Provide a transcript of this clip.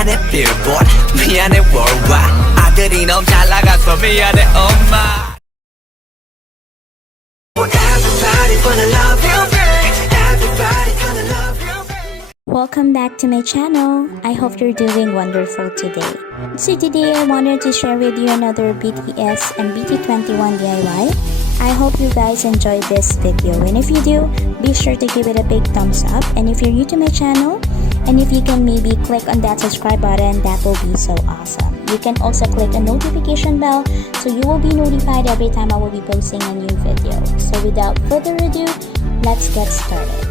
미안해 billboard 미안해 worldwide 아들이 너무 잘 나가서 미안해 엄마 Everybody wanna love you Everybody gonna love you Welcome back to my channel. I hope you're doing wonderful today. So today I wanted to share with you another BTS and BT21 DIY. I hope you guys enjoyed this video, and if you do, be sure to give it a big thumbs up. And if you're new to my channel, and if you can maybe click on that subscribe button, that will be so awesome. You can also click the notification bell so you will be notified every time I will be posting a new video. So without further ado, let's get started.